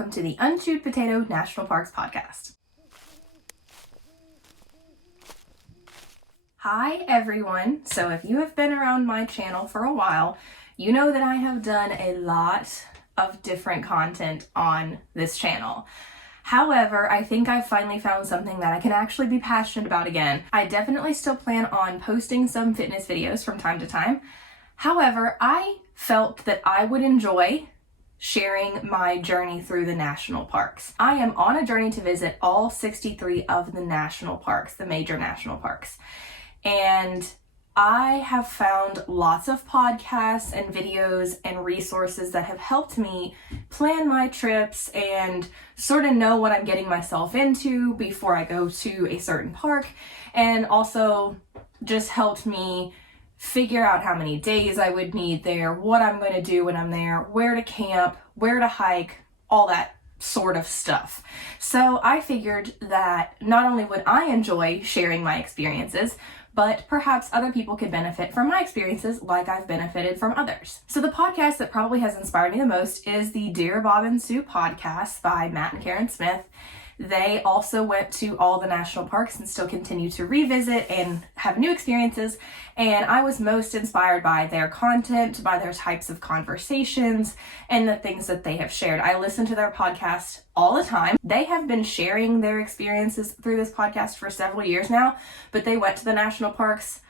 welcome to the Unchewed Potato National Parks podcast. Hi everyone. So if you have been around my channel for a while, you know that I have done a lot of different content on this channel. However, I think I've finally found something that I can actually be passionate about again. I definitely still plan on posting some fitness videos from time to time. However, I felt that I would enjoy sharing my journey through the national parks. I am on a journey to visit all 63 of the national parks, the major national parks. And I have found lots of podcasts and videos and resources that have helped me plan my trips and sort of know what I'm getting myself into before I go to a certain park, and also just helped me figure out how many days I would need there, what I'm going to do when I'm there, where to camp, where to hike, all that sort of stuff. So I figured that not only would I enjoy sharing my experiences, but perhaps other people could benefit from my experiences like I've benefited from others. So the podcast that probably has inspired me the most is the Dear Bob and Sue podcast by Matt and Karen Smith. They also went to all the national parks and still continue to revisit and have new experiences. And I was most inspired by their content, by their types of conversations, and the things that they have shared. I listen to their podcast all the time. They have been sharing their experiences through this podcast for several years now, but they went to the national parks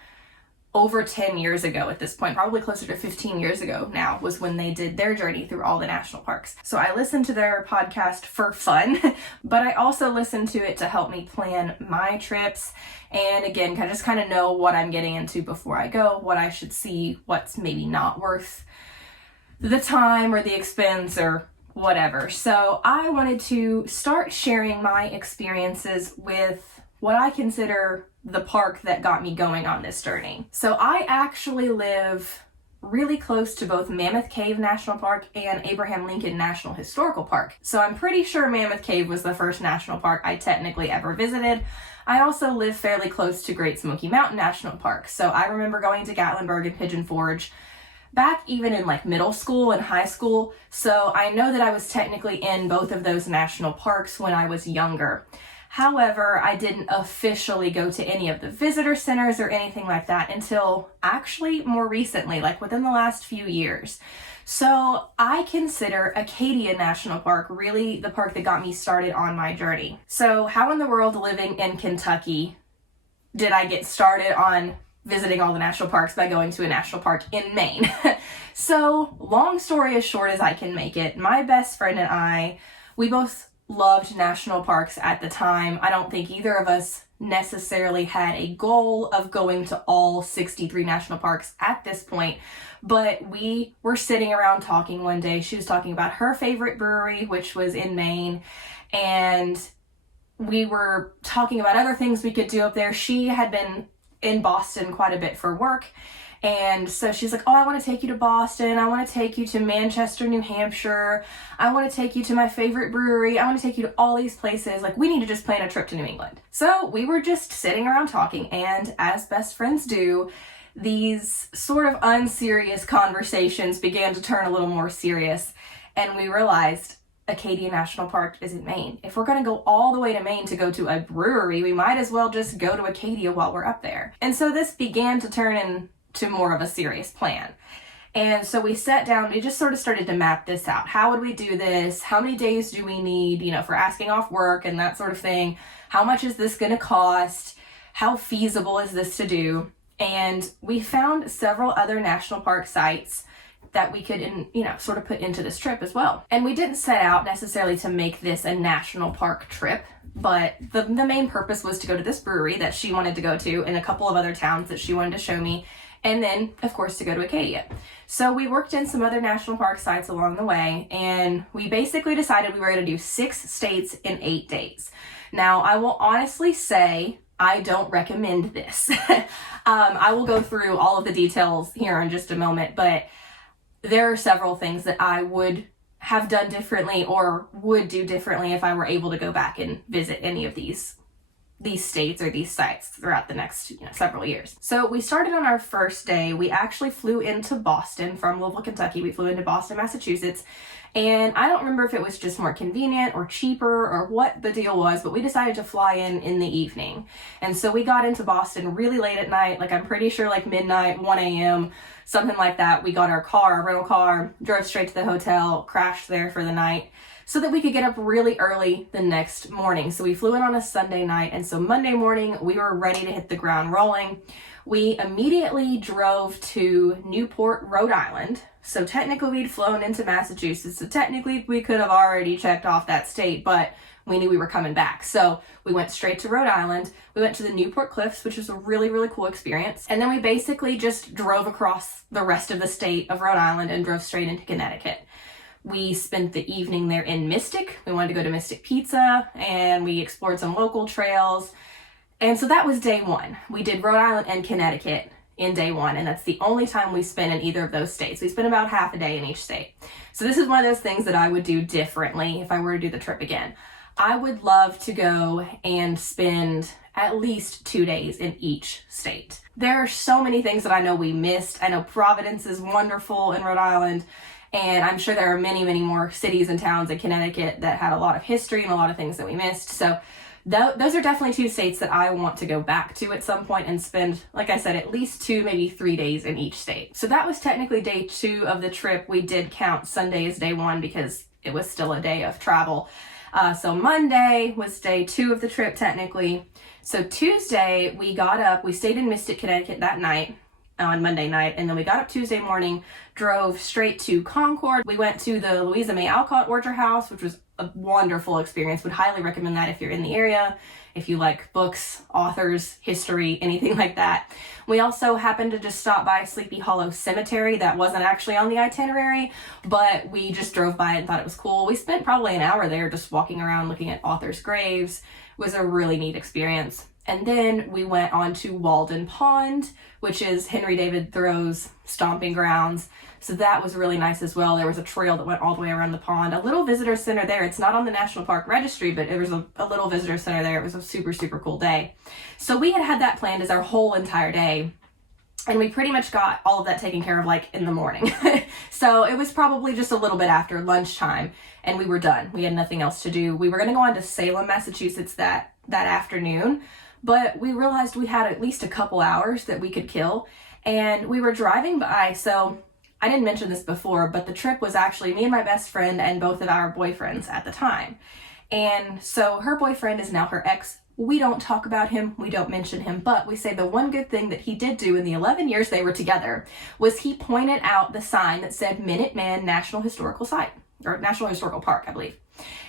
over 10 years ago at this point, probably closer to 15 years ago now was when they did their journey through all the national parks. So I listened to their podcast for fun, but I also listened to it to help me plan my trips. And again, kind of know what I'm getting into before I go, what I should see, what's maybe not worth the time or the expense or whatever. So I wanted to start sharing my experiences with what I consider the park that got me going on this journey. So I actually live really close to both Mammoth Cave National Park and Abraham Lincoln National Historical Park. So I'm pretty sure Mammoth Cave was the first national park I technically ever visited. I also live fairly close to Great Smoky Mountain National Park. So I remember going to Gatlinburg and Pigeon Forge back even in like middle school and high school. So I know that I was technically in both of those national parks when I was younger. However, I didn't officially go to any of the visitor centers or anything like that until actually more recently, like within the last few years. So I consider Acadia National Park really the park that got me started on my journey. So how in the world, living in Kentucky, did I get started on visiting all the national parks by going to a national park in Maine? So long story as short as I can make it, my best friend and I, we both loved national parks at the time. I don't think either of us necessarily had a goal of going to all 63 national parks at this point, but we were sitting around talking one day. She was talking about her favorite brewery, which was in Maine, and we were talking about other things we could do up there. She had been in Boston quite a bit for work, and so she's like, oh, I want to take you to Boston. I want to take you to Manchester, New Hampshire. I want to take you to my favorite brewery. I want to take you to all these places. Like, we need to just plan a trip to New England. So we were just sitting around talking, and as best friends do, these sort of unserious conversations began to turn a little more serious, and we realized Acadia National Park is in Maine. If we're going to go all the way to Maine to go to a brewery, we might as well just go to Acadia while we're up there. And so this began to turn into more of a serious plan. And so we sat down, we just sort of started to map this out. How would we do this? How many days do we need, for asking off work and that sort of thing? How much is this going to cost? How feasible is this to do? And we found several other national park sites that we could, sort of put into this trip as well. And we didn't set out necessarily to make this a national park trip, but the main purpose was to go to this brewery that she wanted to go to and a couple of other towns that she wanted to show me, and then, of course, to go to Acadia. So we worked in some other national park sites along the way, and we basically decided we were going to do 6 states in 8 days. Now, I will honestly say I don't recommend this. I will go through all of the details here in just a moment, but there are several things that I would have done differently or would do differently if I were able to go back and visit any of these states or these sites throughout the next several years. So we started on our first day. We actually flew into Boston from Louisville, Kentucky. We flew into Boston, Massachusetts, And I don't remember if it was just more convenient or cheaper or what the deal was, but we decided to fly in the evening. And so we got into Boston really late at night, like I'm pretty sure like midnight, 1 a.m., something like that. We got our rental car, drove straight to the hotel, crashed there for the night so that we could get up really early the next morning. So we flew in on a Sunday night, and so Monday morning we were ready to hit the ground rolling. We immediately drove to Newport, Rhode Island. So technically we'd flown into Massachusetts. So technically we could have already checked off that state, but we knew we were coming back. So we went straight to Rhode Island. We went to the Newport Cliffs, which was a really, really cool experience. And then we basically just drove across the rest of the state of Rhode Island and drove straight into Connecticut. We spent the evening there in Mystic. We wanted to go to Mystic Pizza, and we explored some local trails. And so that was day one. We did Rhode Island and Connecticut in day one, and that's the only time we spent in either of those states. We spent about half a day in each state. So this is one of those things that I would do differently if I were to do the trip again. I would love to go and spend at least 2 days in each state. There are so many things that I know we missed. I know Providence is wonderful in Rhode Island, and I'm sure there are many, many more cities and towns in Connecticut that had a lot of history and a lot of things that we missed. So those are definitely 2 states that I want to go back to at some point and spend, like I said, at least 2, maybe 3 days in each state. So that was technically day 2 of the trip. We did count Sunday as day 1 because it was still a day of travel. So Monday was day 2 of the trip technically. So Tuesday we got up, we stayed in Mystic, Connecticut that night on Monday night, and then we got up Tuesday morning, drove straight to Concord. We went to the Louisa May Alcott Orchard House, which was a wonderful experience. Would highly recommend that if you're in the area, if you like books, authors, history, anything like that. We also happened to just stop by Sleepy Hollow Cemetery. That wasn't actually on the itinerary, but we just drove by it and thought it was cool. We spent probably an hour there just walking around looking at authors' graves. It was a really neat experience. And then we went on to Walden Pond, which is Henry David Thoreau's stomping grounds. So that was really nice as well. There was a trail that went all the way around the pond, a little visitor center there. It's not on the National Park Registry, but there was a little visitor center there. It was a super, super cool day. So we had that planned as our whole entire day. And we pretty much got all of that taken care of like in the morning. So it was probably just a little bit after lunchtime and we were done. We had nothing else to do. We were going to go on to Salem, Massachusetts that afternoon, but we realized we had at least a couple hours that we could kill, and we were driving by. So I didn't mention this before, but the trip was actually me and my best friend and both of our boyfriends at the time. And so her boyfriend is now her ex. We don't talk about him, we don't mention him, but we say the one good thing that he did do in the 11 years they were together was he pointed out the sign that said Minuteman National Historical Site, or National Historical Park, I believe.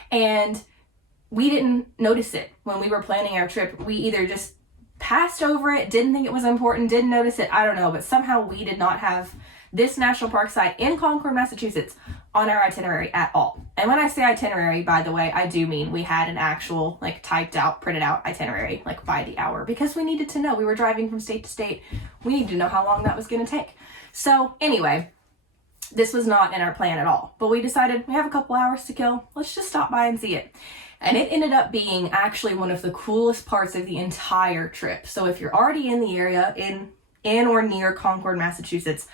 And we didn't notice it when we were planning our trip. We either just passed over it, didn't think it was important, didn't notice it, I don't know, but somehow we did not have this national park site in Concord, Massachusetts on our itinerary at all. And when I say itinerary, by the way, I do mean we had an actual like typed out, printed out itinerary like by the hour, because we needed to know. We were driving from state to state. We needed to know how long that was going to take. So anyway, this was not in our plan at all, but we decided we have a couple hours to kill. Let's just stop by and see it. And it ended up being actually one of the coolest parts of the entire trip. So if you're already in the area, in or near Concord, Massachusetts,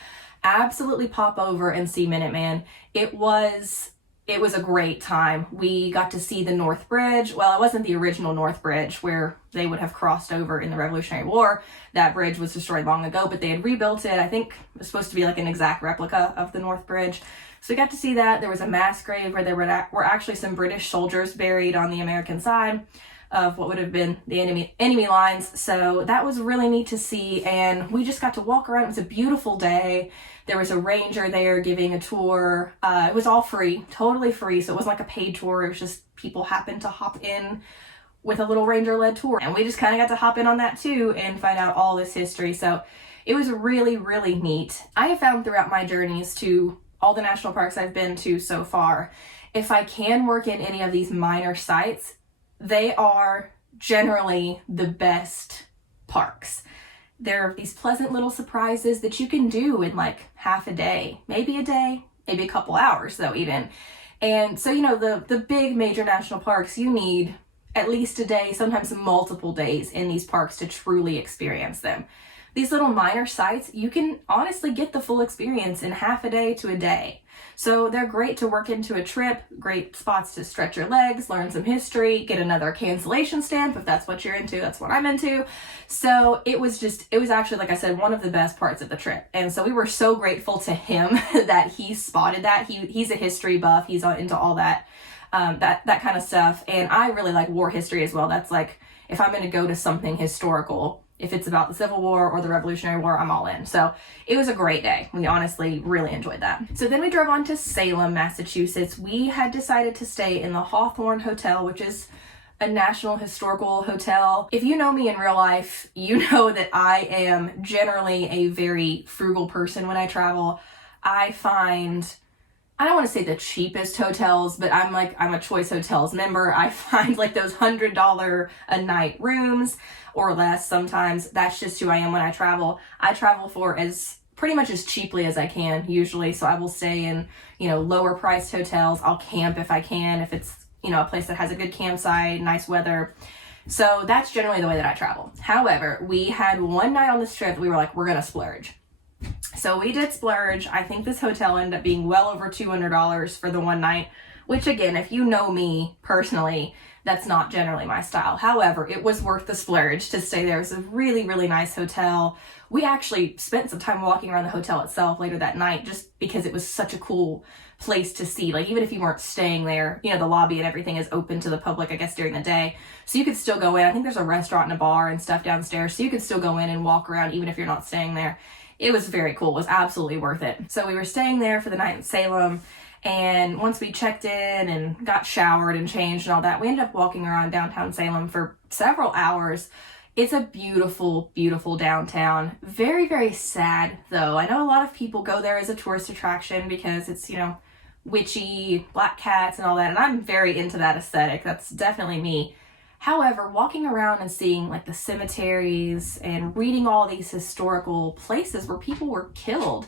absolutely pop over and see Minuteman. It was a great time. We got to see the North Bridge. Well, it wasn't the original North Bridge where they would have crossed over in the Revolutionary War. That bridge was destroyed long ago, but they had rebuilt it. I think it was supposed to be like an exact replica of the North Bridge. So we got to see that. There was a mass grave where there were actually some British soldiers buried on the American side of what would have been the enemy lines. So that was really neat to see, and we just got to walk around. It was a beautiful day. There was a ranger there giving a tour. It was all free, totally free, so it wasn't like a paid tour. It was just people happened to hop in with a little ranger-led tour, and we just kind of got to hop in on that too and find out all this history. So it was really, really neat. I have found throughout my journeys to all the national parks I've been to so far, if I can work in any of these minor sites, they are generally the best parks. There are these pleasant little surprises that you can do in like half a day, maybe a couple hours though even. And so, the big major national parks, you need at least a day, sometimes multiple days in these parks to truly experience them. these little minor sites, you can honestly get the full experience in half a day to a day. So they're great to work into a trip, great spots to stretch your legs, learn some history, get another cancellation stamp if that's what you're into. That's what I'm into. So it was actually, like I said, one of the best parts of the trip. And so we were so grateful to him that he spotted that. He's a history buff. He's into all that kind of stuff. And I really like war history as well. That's like, if I'm going to go to something historical, if it's about the Civil War or the Revolutionary War, I'm all in. So it was a great day. We honestly really enjoyed that. So then we drove on to Salem, Massachusetts. We had decided to stay in the Hawthorne Hotel, which is a National Historical Hotel. If you know me in real life, you know that I am generally a very frugal person when I travel. I don't want to say the cheapest hotels, but I'm a Choice Hotels member. I find like those $100 a night rooms or less sometimes. That's just who I am when I travel. I travel for pretty much as cheaply as I can usually. So I will stay in, lower priced hotels. I'll camp if I can, if it's, a place that has a good campsite, nice weather. So that's generally the way that I travel. However, we had one night on this trip that we were like, we're going to splurge. So we did splurge. I think this hotel ended up being well over $200 for the one night, which again, if you know me personally, that's not generally my style. However, it was worth the splurge to stay there. It was a really, really nice hotel. We actually spent some time walking around the hotel itself later that night just because it was such a cool place to see. Like, even if you weren't staying there, the lobby and everything is open to the public, I guess, during the day. So you could still go in. I think there's a restaurant and a bar and stuff downstairs. So you could still go in and walk around even if you're not staying there. It was very cool. It was absolutely worth it. So we were staying there for the night in Salem. And once we checked in and got showered and changed and all that, we ended up walking around downtown Salem for several hours. It's a beautiful, beautiful downtown. Very, very sad though. I know a lot of people go there as a tourist attraction because it's, witchy, black cats and all that. And I'm very into that aesthetic. That's definitely me. However, walking around and seeing like the cemeteries and reading all these historical places where people were killed,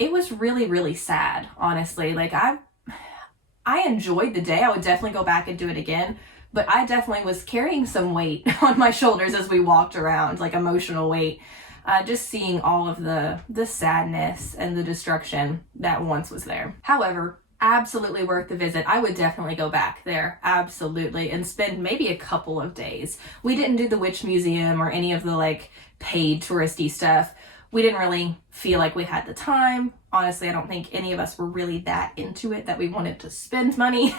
it was really, really sad, honestly. Like I enjoyed the day. I would definitely go back and do it again, but I definitely was carrying some weight on my shoulders as we walked around, like emotional weight, just seeing all of the sadness and the destruction that once was there. However, absolutely worth the visit. I would definitely go back there, absolutely, and spend maybe a couple of days. We didn't do the Witch Museum or any of the like paid touristy stuff. We didn't really feel like we had the time. Honestly, I don't think any of us were really that into it that we wanted to spend money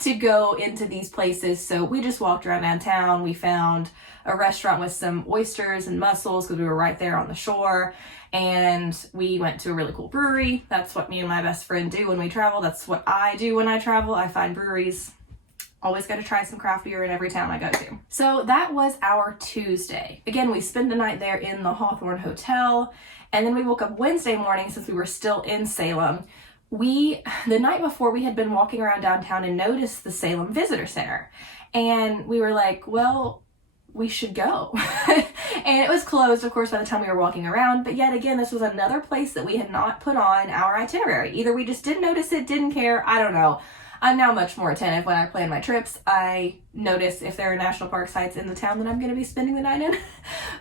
to go into these places. So we just walked around downtown. We found a restaurant with some oysters and mussels because we were right there on the shore. And we went to a really cool brewery. That's what me and my best friend do when we travel. That's what I do when I travel. I find breweries. Always got to try some craft beer in every town I go to. So that was our Tuesday. Again, we spent the night there in the Hawthorne Hotel. And then we woke up Wednesday morning since we were still in Salem. The night before, we had been walking around downtown and noticed the Salem Visitor Center. And we were like, well, we should go. And it was closed, of course, by the time we were walking around. But yet again, this was another place that we had not put on our itinerary. Either we just didn't notice it, didn't care, I don't know. I'm now much more attentive when I plan my trips. I notice if there are national park sites in the town that I'm going to be spending the night in.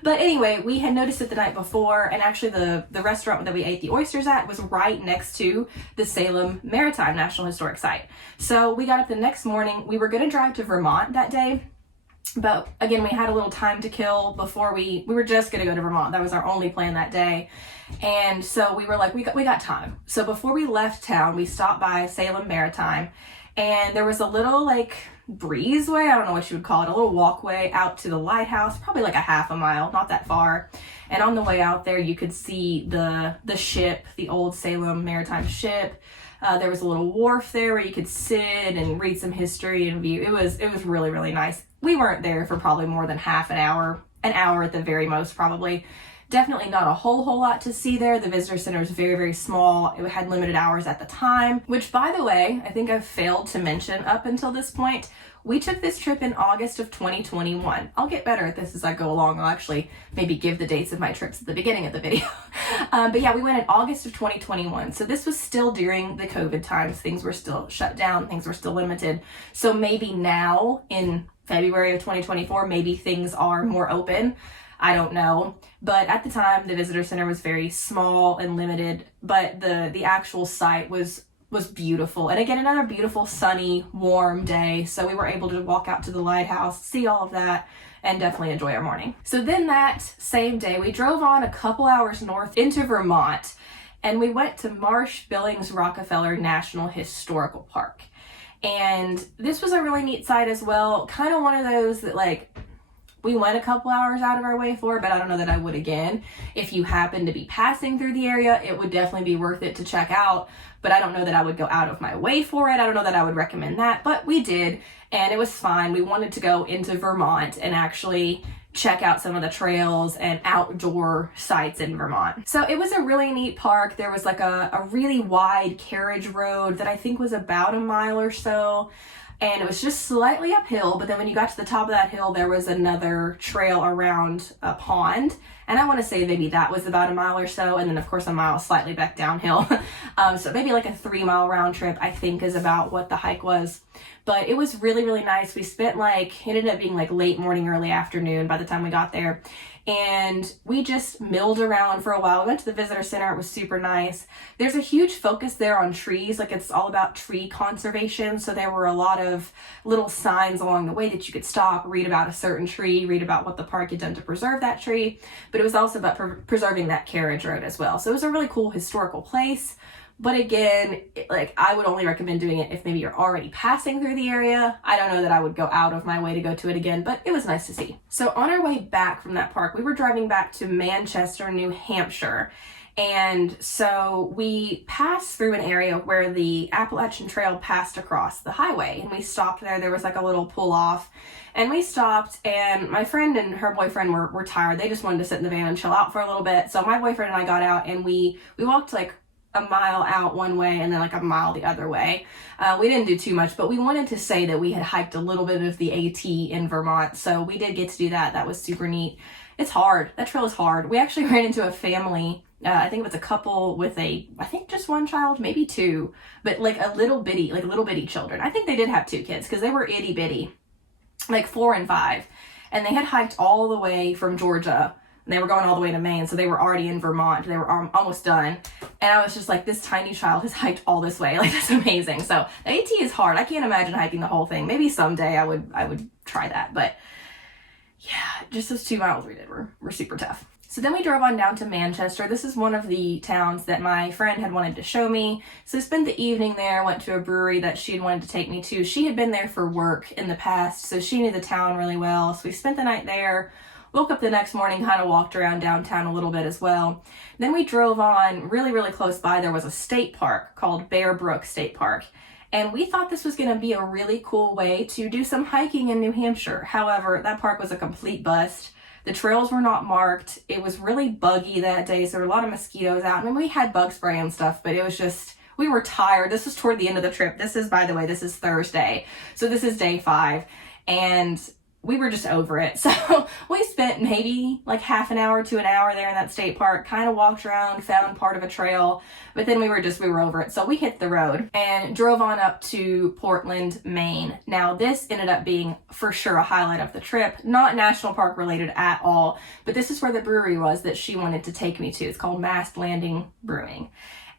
But anyway, we had noticed it the night before, and actually the restaurant that we ate the oysters at was right next to the Salem Maritime National Historic Site. So we got up the next morning. We were going to drive to Vermont that day. But again, we had a little time to kill before we were just going to go to Vermont. That was our only plan that day. And so we were like, we got time. So before we left town, we stopped by Salem Maritime, and there was a little like breezeway, I don't know what you would call it, a little walkway out to the lighthouse, probably like a half a mile, not that far. And on the way out there, you could see the ship, the old Salem Maritime ship. There was a little wharf there where you could sit and read some history and view. It was really, really nice. We weren't there for probably more than half an hour at the very most, probably. Definitely not a whole lot to see there. The visitor center is very, very small. It had limited hours at the time, which, by the way, I think I've failed to mention up until this point. We took this trip in August of 2021. I'll get better at this as I go along. I'll actually maybe give the dates of my trips at the beginning of the video. But yeah, we went in August of 2021. So this was still during the COVID times. Things were still shut down. Things were still limited. So maybe now in February of 2024, maybe things are more open. I don't know. But at the time, the visitor center was very small and limited, but the actual site was beautiful. And again, another beautiful, sunny, warm day. So we were able to walk out to the lighthouse, see all of that, and definitely enjoy our morning. So then that same day, we drove on a couple hours north into Vermont, and we went to Marsh-Billings-Rockefeller National Historical Park. And this was a really neat site as well. Kind of one of those that, like, we went a couple hours out of our way for, but I don't know that I would again. If you happen to be passing through the area, it would definitely be worth it to check out, but I don't know that I would go out of my way for it. I don't know that I would recommend that, but we did, and it was fine. We wanted to go into Vermont and actually check out some of the trails and outdoor sites in Vermont. So it was a really neat park. There was like a really wide carriage road that I think was about a mile or so. And it was just slightly uphill, but then when you got to the top of that hill, there was another trail around a pond. And I want to say maybe that was about a mile or so. And then of course a mile slightly back downhill. So maybe like a 3-mile round trip, I think, is about what the hike was. But it was really, really nice. We spent it ended up being like late morning, early afternoon by the time we got there. And we just milled around for a while. We went to the visitor center. It was super nice. There's a huge focus there on trees. Like, it's all about tree conservation. So there were a lot of little signs along the way that you could stop, read about a certain tree, read about what the park had done to preserve that tree. But it was also about preserving that carriage road as well. So it was a really cool historical place. But again, I would only recommend doing it if maybe you're already passing through the area. I don't know that I would go out of my way to go to it again, but it was nice to see. So on our way back from that park, we were driving back to Manchester, New Hampshire. And so we passed through an area where the Appalachian Trail passed across the highway, and we stopped there. There was like a little pull off, and we stopped, and my friend and her boyfriend were tired. They just wanted to sit in the van and chill out for a little bit. So my boyfriend and I got out, and we walked like a mile out one way and then like a mile the other way. We didn't do too much, but we wanted to say that we had hiked a little bit of the AT in Vermont. So we did get to do that. That was super neat. It's hard. That trail is hard. We actually ran into a family. I think it was a couple with I think just one child, maybe two, but like little bitty children. I think they did have 2 kids because they were itty bitty, like 4 and 5. And they had hiked all the way from Georgia. And they were going all the way to Maine, so they were already in Vermont. They were almost done. And I was just like, this tiny child has hiked all this way. Like, that's amazing. So the AT is hard. I can't imagine hiking the whole thing. Maybe someday I would try that. But yeah, just those 2 miles we did were super tough. So then we drove on down to Manchester. This is one of the towns that my friend had wanted to show me. So I spent the evening there, went to a brewery that she had wanted to take me to. She had been there for work in the past, so she knew the town really well. So we spent the night there. Woke up the next morning, kind of walked around downtown a little bit as well. Then we drove on really, really close by. There was a state park called Bear Brook State Park. And we thought this was going to be a really cool way to do some hiking in New Hampshire. However, that park was a complete bust. The trails were not marked. It was really buggy that day, so there were a lot of mosquitoes out. I mean, we had bug spray and stuff, but it was just, we were tired. This was toward the end of the trip. This is, by the way, this is Thursday. So this is day 5. And we were just over it. So we spent maybe like half an hour to an hour there in that state park, kind of walked around, found part of a trail, but then we were over it. So we hit the road and drove on up to Portland, Maine. Now this ended up being for sure a highlight of the trip, not national park related at all, but this is where the brewery was that she wanted to take me to. It's called Mast Landing Brewing.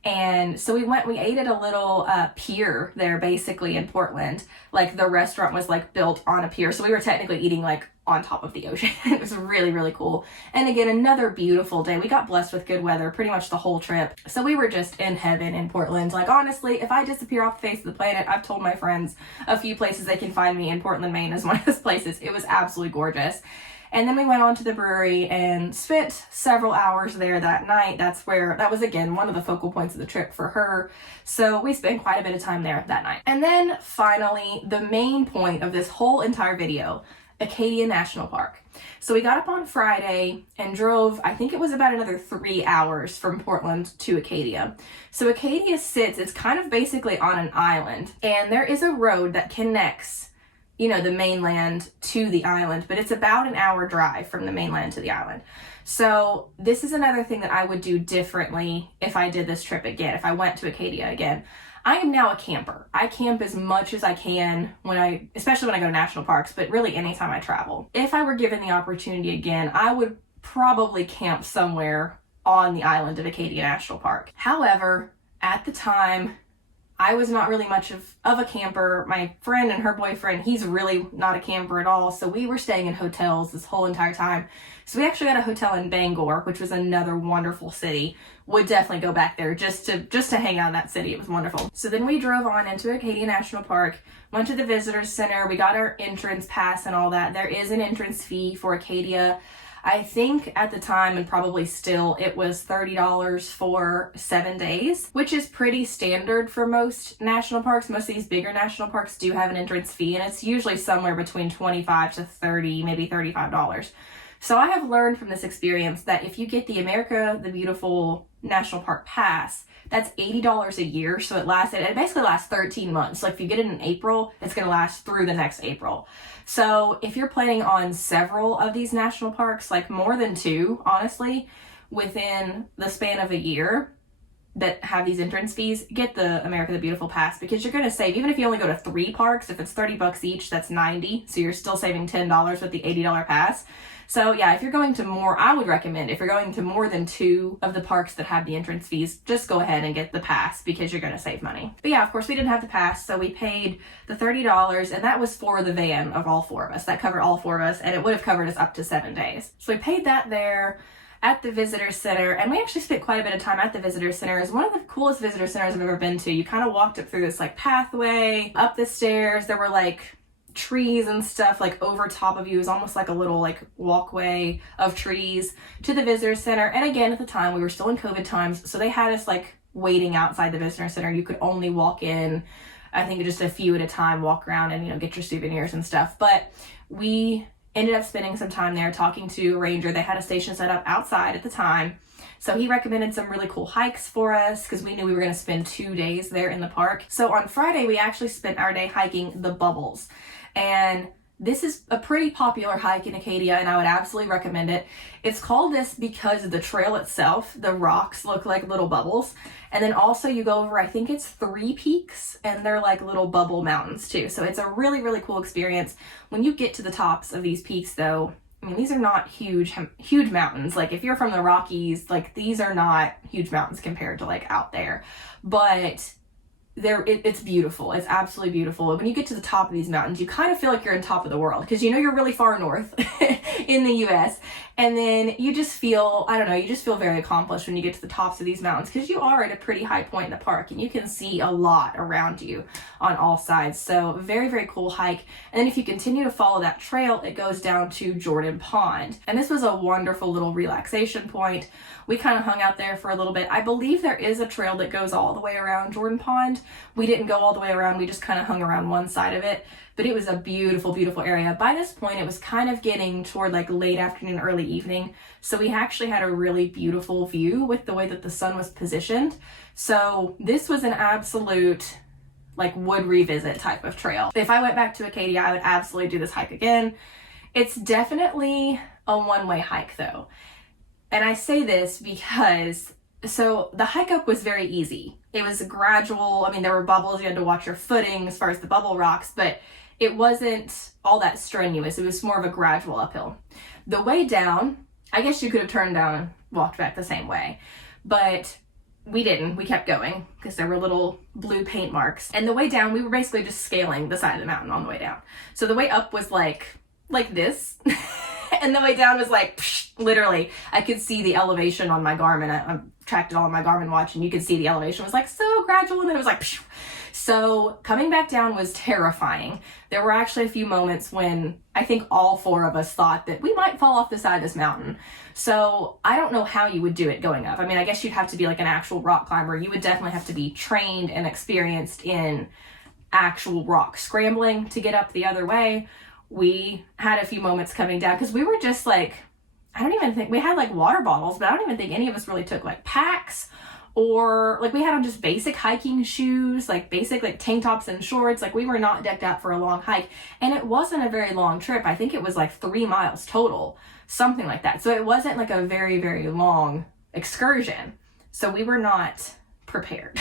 And so we ate at a little pier there, basically in Portland. Like, the restaurant was like built on a pier. So we were technically eating like on top of the ocean. It was really, really cool. And again, another beautiful day. We got blessed with good weather pretty much the whole trip. So we were just in heaven in Portland. Like, honestly, if I disappear off the face of the planet, I've told my friends a few places they can find me, and Portland, Maine is one of those places. It was absolutely gorgeous. And then we went on to the brewery and spent several hours there that night. That was again one of the focal points of the trip for her. So we spent quite a bit of time there that night. And then finally, the main point of this whole entire video, Acadia National Park. So we got up on Friday and drove, I think it was about another 3 hours from Portland to Acadia. So Acadia it's kind of basically on an island, and there is a road that connects the mainland to the island, but it's about an hour drive from the mainland to the island. So this is another thing that I would do differently if I did this trip again, if I went to Acadia again. I am now a camper. I camp as much as I can especially when I go to national parks, but really anytime I travel. If I were given the opportunity again, I would probably camp somewhere on the island of Acadia National Park. However, at the time, I was not really much of a camper. My friend and her boyfriend, he's really not a camper at all. So we were staying in hotels this whole entire time. So we actually got a hotel in Bangor, which was another wonderful city. Would definitely go back there just to hang out in that city. It was wonderful. So then we drove on into Acadia National Park, went to the visitor center. We got our entrance pass and all that. There is an entrance fee for Acadia. I think at the time, and probably still, it was $30 for 7 days, which is pretty standard for most national parks. Most of these bigger national parks do have an entrance fee, and it's usually somewhere between $25 to $30, maybe $35. So I have learned from this experience that if you get the America the Beautiful National Park Pass, that's $80 a year. So it basically lasts 13 months. Like if you get it in April, it's going to last through the next April. So if you're planning on several of these national parks, like more than 2, honestly, within the span of a year that have these entrance fees, get the America the Beautiful Pass, because you're going to save, even if you only go to 3 parks, if it's $30 each, that's $90. So you're still saving $10 with the $80 pass. So yeah, if you're going to I would recommend if you're going to more than 2 of the parks that have the entrance fees, just go ahead and get the pass because you're going to save money. But yeah, of course we didn't have the pass, so we paid the $30, and that was for the van of all 4 of us. That covered all 4 of us, and it would have covered us up to 7 days. So we paid that there at the visitor center, and we actually spent quite a bit of time at the visitor center. It's one of the coolest visitor centers I've ever been to. You kind of walked up through this like pathway, up the stairs. There were like trees and stuff like over top of you. It was almost like a little like walkway of trees to the visitor center. And again, at the time we were still in COVID times, so they had us like waiting outside the visitor center. You could only walk in, I think, just a few at a time, walk around and get your souvenirs and stuff. But we ended up spending some time there talking to a ranger. They had a station set up outside at the time, so he recommended some really cool hikes for us because we knew we were going to spend 2 days there in the park. So on Friday we actually spent our day hiking the Bubbles. And this is a pretty popular hike in Acadia, and I would absolutely recommend it. It's called this because of the trail itself. The rocks look like little bubbles. And then also you go over, I think it's 3 peaks, and they're like little bubble mountains too. So it's a really, really cool experience. When you get to the tops of these peaks though, I mean, these are not huge mountains. Like if you're from the Rockies, like these are not huge mountains compared to like out there. But it's beautiful. It's absolutely beautiful. When you get to the top of these mountains, you kind of feel like you're on top of the world because you're really far north in the US. And then you just feel, you just feel very accomplished when you get to the tops of these mountains because you are at a pretty high point in the park and you can see a lot around you on all sides. So very, very cool hike. And then if you continue to follow that trail, it goes down to Jordan Pond. And this was a wonderful little relaxation point. We kind of hung out there for a little bit. I believe there is a trail that goes all the way around Jordan Pond. We didn't go all the way around. We just kind of hung around one side of it. But it was a beautiful, beautiful area. By this point, it was kind of getting toward like late afternoon, early evening. So we actually had a really beautiful view with the way that the sun was positioned. So this was an absolute like would revisit type of trail. If I went back to Acadia, I would absolutely do this hike again. It's definitely a one-way hike though. And I say this because, so the hike up was very easy. It was gradual. I mean, there were bubbles. You had to watch your footing as far as the bubble rocks, but it wasn't all that strenuous. It was more of a gradual uphill. The way down, I guess you could have turned down and walked back the same way, but we didn't. We kept going because there were little blue paint marks. And the way down, we were basically just scaling the side of the mountain on the way down. So the way up was like this. And the way down was like, literally, I could see the elevation on my Garmin. I tracked it all on my Garmin watch, and you could see the elevation was like so gradual, and then it was like, so coming back down was terrifying. There were actually a few moments when I think all 4 of us thought that we might fall off the side of this mountain. So I don't know how you would do it going up. I mean, I guess you'd have to be like an actual rock climber. You would definitely have to be trained and experienced in actual rock scrambling to get up the other way. We had a few moments coming down because we were just like, I don't even think we had like water bottles, but I don't even think any of us really took like packs, or like we had on just basic hiking shoes, like basic like tank tops and shorts. Like we were not decked out for a long hike, and it wasn't a very long trip. I think it was like 3 miles total, something like that. So it wasn't like a very, very long excursion. So we were not prepared.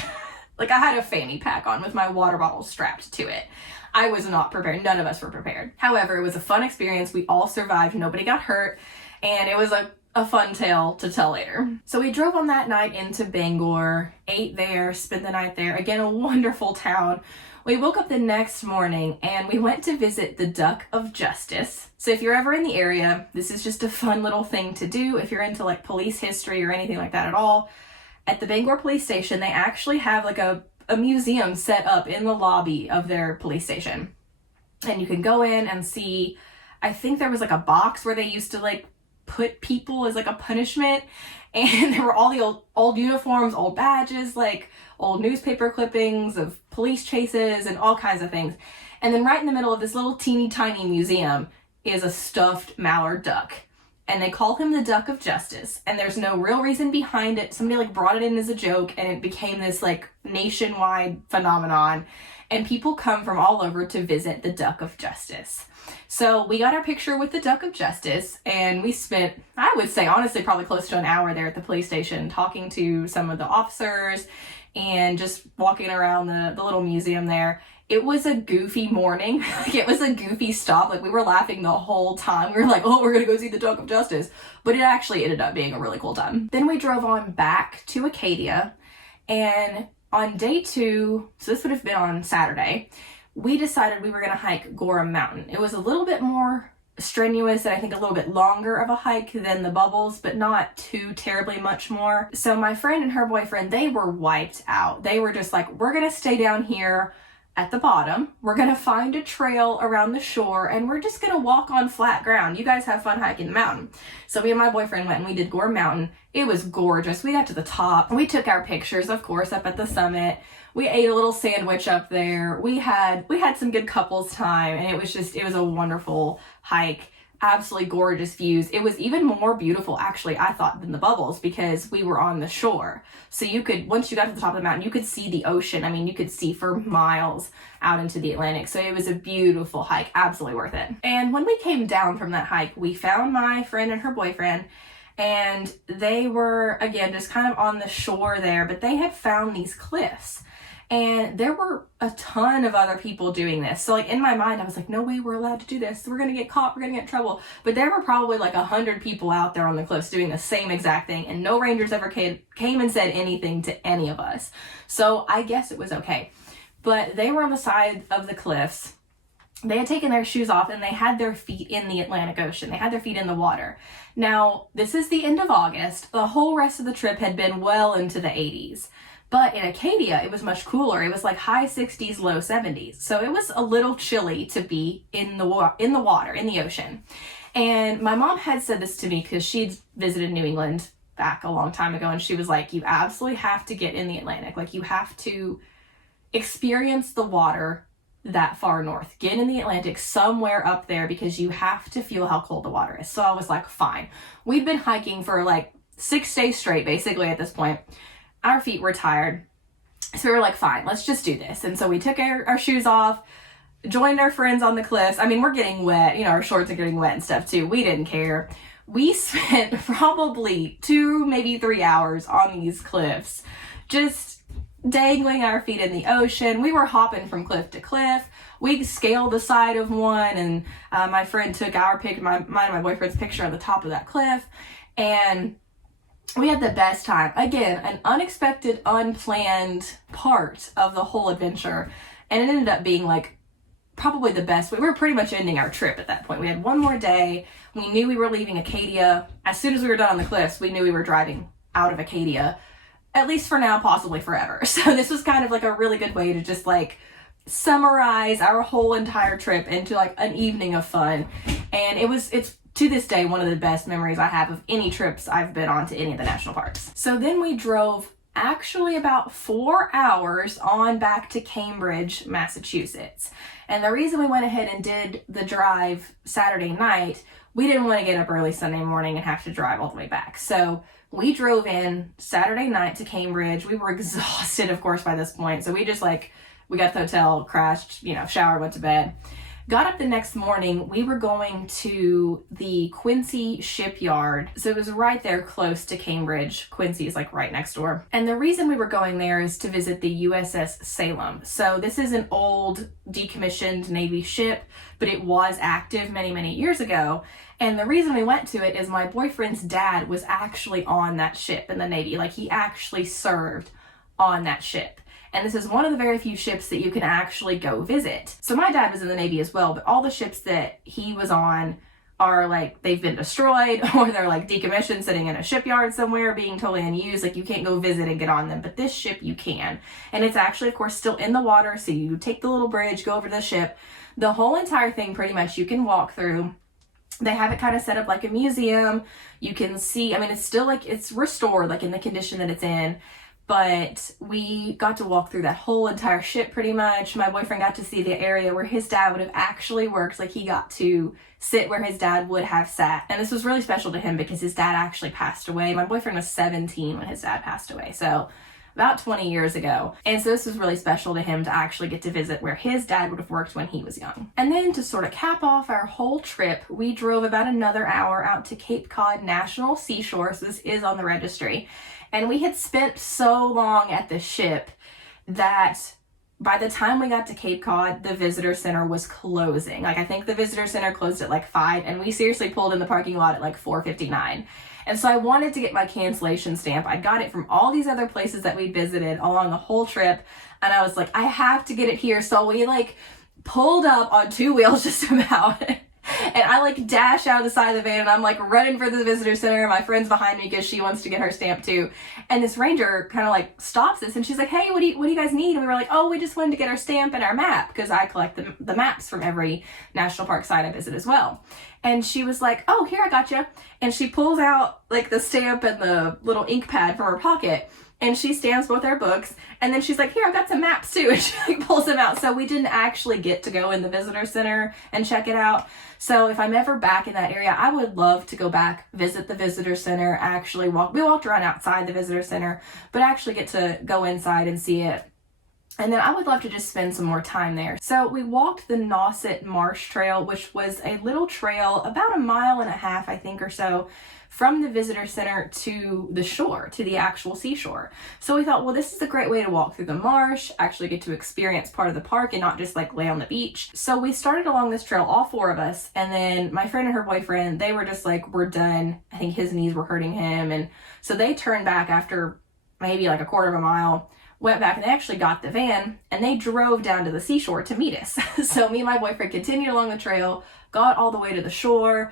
Like, I had a fanny pack on with my water bottle strapped to it. I was not prepared. None of us were prepared. However, it was a fun experience. We all survived. Nobody got hurt. And it was a fun tale to tell later. So we drove on that night into Bangor, ate there, spent the night there. Again, a wonderful town. We woke up the next morning and we went to visit the Duck of Justice. So if you're ever in the area, this is just a fun little thing to do if you're into like police history or anything like that at all. At the Bangor police station, they actually have like a museum set up in the lobby of their police station. And you can go in and see, I think there was like a box where they used to like put people as like a punishment. And there were all the old uniforms, old badges, like old newspaper clippings of police chases and all kinds of things. And then right in the middle of this little teeny tiny museum is a stuffed mallard duck. And they call him the Duck of Justice. And there's no real reason behind it. Somebody like brought it in as a joke and it became this like nationwide phenomenon. And people come from all over to visit the Duck of Justice. So we got our picture with the Duck of Justice and we spent, I would say honestly, probably close to an hour there at the police station talking to some of the officers and just walking around the little museum there. It was a goofy morning. It was a goofy stop. Like, we were laughing the whole time. We were like, oh, we're gonna go see the Duck of Justice. But it actually ended up being a really cool time. Then we drove on back to Acadia, and on day 2, so this would have been on Saturday, we decided we were gonna hike Gorham Mountain. It was a little bit more strenuous and I think a little bit longer of a hike than the Bubbles, but not too terribly much more. So my friend and her boyfriend, they were wiped out. They were just like, we're gonna stay down here at the bottom. We're gonna find a trail around the shore and we're just gonna walk on flat ground. You guys have fun hiking the mountain. So me and my boyfriend went and we did Gorham Mountain. It was gorgeous. We got to the top. We took our pictures, of course, up at the summit. We ate a little sandwich up there. We had some good couples time and it was a wonderful hike. Absolutely gorgeous views. It was even more beautiful, actually, I thought, than the Bubbles because we were on the shore. So you could, once you got to the top of the mountain, you could see the ocean. I mean, you could see for miles out into the Atlantic. So it was a beautiful hike, absolutely worth it. And when we came down from that hike, we found my friend and her boyfriend, and they were, again, just kind of on the shore there, but they had found these cliffs. And there were a ton of other people doing this. So like in my mind, I was like, no way we're allowed to do this. We're going to get caught. We're going to get in trouble. But there were probably like 100 people out there on the cliffs doing the same exact thing. And no rangers ever came and said anything to any of us. So I guess it was okay. But they were on the side of the cliffs. They had taken their shoes off and they had their feet in the Atlantic Ocean. They had their feet in the water. Now, this is the end of August. The whole rest of the trip had been well into the 80s. But in Acadia, it was much cooler. It was like high 60s, low 70s. So it was a little chilly to be in the water, in the ocean. And my mom had said this to me because she'd visited New England back a long time ago. And she was like, you absolutely have to get in the Atlantic. Like, you have to experience the water that far north. Get in the Atlantic somewhere up there because you have to feel how cold the water is. So I was like, fine. We'd been hiking for like 6 days straight, basically, at this point. Our feet were tired. So we were like, fine, let's just do this. And so we took our shoes off, joined our friends on the cliffs. I mean, we're getting wet, our shorts are getting wet and stuff too. We didn't care. We spent probably 2, maybe 3 hours on these cliffs, just dangling our feet in the ocean. We were hopping from cliff to cliff. We scaled the side of one, and my friend took mine and my boyfriend's picture on the top of that cliff. And we had the best time. Again, an unexpected, unplanned part of the whole adventure. And it ended up being like probably the best. We were pretty much ending our trip at that point. We had one more day. We knew we were leaving Acadia. As soon as we were done on the cliffs, we knew we were driving out of Acadia, at least for now, possibly forever. So this was kind of like a really good way to just like summarize our whole entire trip into like an evening of fun. And it's to this day, one of the best memories I have of any trips I've been on to any of the national parks. So then we drove actually about 4 hours on back to Cambridge, Massachusetts. And the reason we went ahead and did the drive Saturday night, we didn't want to get up early Sunday morning and have to drive all the way back. So we drove in Saturday night to Cambridge. We were exhausted, of course, by this point. So we just we got to the hotel, crashed, showered, went to bed. Got up the next morning, we were going to the Quincy shipyard. So it was right there close to Cambridge. Quincy is like right next door. And the reason we were going there is to visit the USS Salem. So this is an old decommissioned Navy ship, but it was active many, many years ago. And the reason we went to it is my boyfriend's dad was actually on that ship in the Navy. Like, he actually served on that ship. And this is one of the very few ships that you can actually go visit. So my dad was in the Navy as well, but all the ships that he was on are like, they've been destroyed or they're like decommissioned, sitting in a shipyard somewhere being totally unused. Like, you can't go visit and get on them, but this ship you can. And it's actually, of course, still in the water. So you take the little bridge, go over to the ship. The whole entire thing pretty much you can walk through. They have it kind of set up like a museum. You can see, I mean, it's still like, it's restored, like in the condition that it's in. But we got to walk through that whole entire ship pretty much. My boyfriend got to see the area where his dad would have actually worked. Like, he got to sit where his dad would have sat. And this was really special to him because his dad actually passed away. My boyfriend was 17 when his dad passed away. So about 20 years ago. And so this was really special to him to actually get to visit where his dad would have worked when he was young. And then to sort of cap off our whole trip, we drove about another hour out to Cape Cod National Seashore. So this is on the registry. And we had spent so long at the ship that by the time we got to Cape Cod, the visitor center was closing. Like, I think the visitor center closed at like 5, and we seriously pulled in the parking lot at like 4:59. And so I wanted to get my cancellation stamp. I got it from all these other places that we visited along the whole trip. And I was like, I have to get it here. So we like pulled up on 2 wheels just about. And I like dash out of the side of the van and I'm like running for the visitor center. My friend's behind me because she wants to get her stamp too. And this ranger kind of like stops us and she's like, hey, what do you guys need? And we were like, oh, we just wanted to get our stamp and our map, because I collect the maps from every national park site I visit as well. And she was like, oh, here, I got you. And she pulls out like the stamp and the little ink pad from her pocket. And she stamps both our books. And then she's like, here, I've got some maps too. And she like pulls them out. So we didn't actually get to go in the visitor center and check it out. So if I'm ever back in that area, I would love to go back, visit the visitor center, actually we walked around outside the visitor center, but actually get to go inside and see it. And then I would love to just spend some more time there. So we walked the Nauset Marsh Trail, which was a little trail about 1.5 miles, I think, or so, from the visitor center to the shore, to the actual seashore. So we thought, well, this is a great way to walk through the marsh, actually get to experience part of the park and not just like lay on the beach. So we started along this trail, all 4 of us. And then my friend and her boyfriend, they were just like, we're done. I think his knees were hurting him. And so they turned back after maybe like 1/4 mile, went back, and they actually got the van and they drove down to the seashore to meet us. So me and my boyfriend continued along the trail, got all the way to the shore,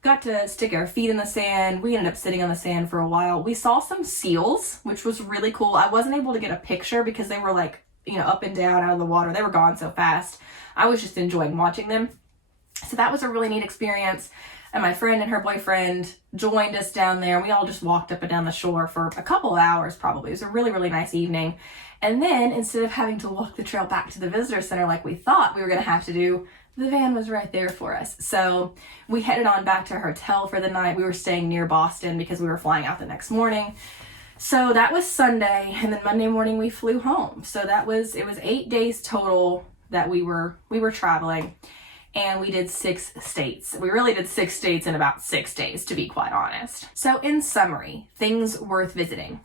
got to stick our feet in the sand. We ended up sitting on the sand for a while. We saw some seals, which was really cool. I wasn't able to get a picture because they were like, up and down out of the water. They were gone so fast. I was just enjoying watching them. So that was a really neat experience. And my friend and her boyfriend joined us down there. We all just walked up and down the shore for a couple of hours probably. It was a really, really nice evening. And then instead of having to walk the trail back to the visitor center like we thought we were going to have to do, the van was right there for us. So we headed on back to our hotel for the night. We were staying near Boston because we were flying out the next morning. So that was Sunday. And then Monday morning we flew home. So it was 8 days total that we were traveling. And we did 6 states. We really did 6 states in about 6 days, to be quite honest. So in summary, things worth visiting: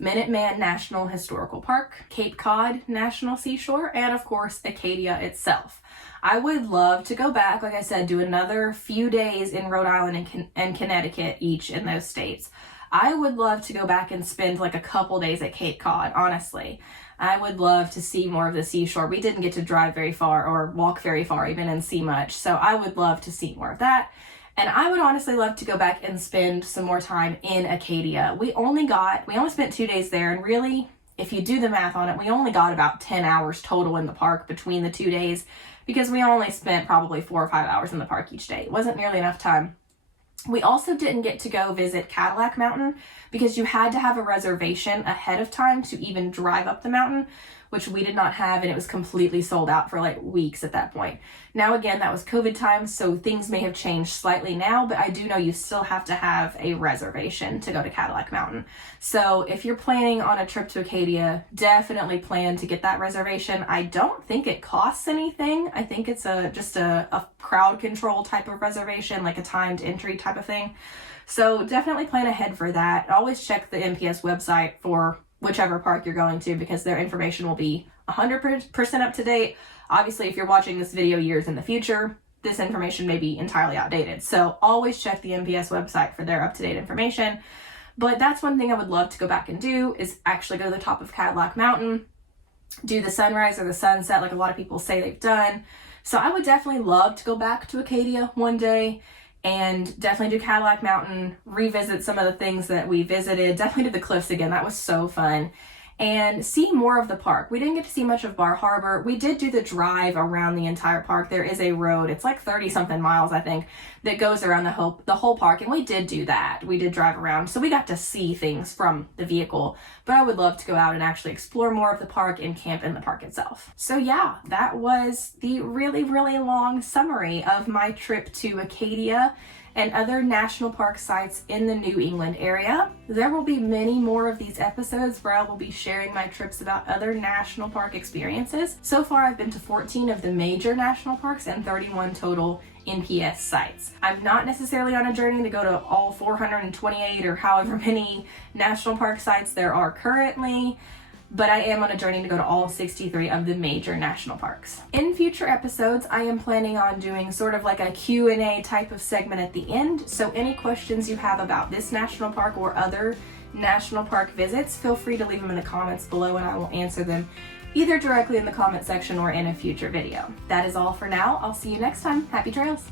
Minuteman National Historical Park, Cape Cod National Seashore, and of course, Acadia itself. I would love to go back, like I said, do another few days in Rhode Island and Connecticut, each in those states. I would love to go back and spend like a couple days at Cape Cod, honestly. I would love to see more of the seashore. We didn't get to drive very far or walk very far even and see much. So I would love to see more of that. And I would honestly love to go back and spend some more time in Acadia. We only spent 2 days there, and really, if you do the math on it, we only got about 10 hours total in the park between the 2 days, because we only spent probably 4 or 5 hours in the park each day. It wasn't nearly enough time. We also didn't get to go visit Cadillac Mountain because you had to have a reservation ahead of time to even drive up the mountain, which we did not have, and it was completely sold out for like weeks at that point. Now again, that was COVID time, so things may have changed slightly now, but I do know you still have to have a reservation to go to Cadillac Mountain. So if you're planning on a trip to Acadia, definitely plan to get that reservation. I don't think it costs anything. I think it's just a crowd control type of reservation, like a timed entry type of thing. So definitely plan ahead for that. Always check the NPS website for whichever park you're going to, because their information will be 100% up to date. Obviously, if you're watching this video years in the future, this information may be entirely outdated. So always check the NPS website for their up-to-date information. But that's one thing I would love to go back and do, is actually go to the top of Cadillac Mountain, do the sunrise or the sunset like a lot of people say they've done. So I would definitely love to go back to Acadia one day and definitely do Cadillac Mountain, revisit some of the things that we visited, definitely do the cliffs again. That was so fun. And see more of the park. We didn't get to see much of Bar Harbor. We did do the drive around the entire park. There is a road, it's like 30 something miles, I think, that goes around the whole park. And we did do that. We did drive around. So we got to see things from the vehicle. But I would love to go out and actually explore more of the park and camp in the park itself. So yeah, that was the really, really long summary of my trip to Acadia and other national park sites in the New England area. There will be many more of these episodes where I will be sharing my trips about other national park experiences. So far, I've been to 14 of the major national parks and 31 total NPS sites. I'm not necessarily on a journey to go to all 428 or however many national park sites there are currently, but I am on a journey to go to all 63 of the major national parks. In future episodes, I am planning on doing sort of like a Q&A type of segment at the end, so any questions you have about this national park or other national park visits, feel free to leave them in the comments below and I will answer them either directly in the comment section or in a future video. That is all for now. I'll see you next time. Happy trails!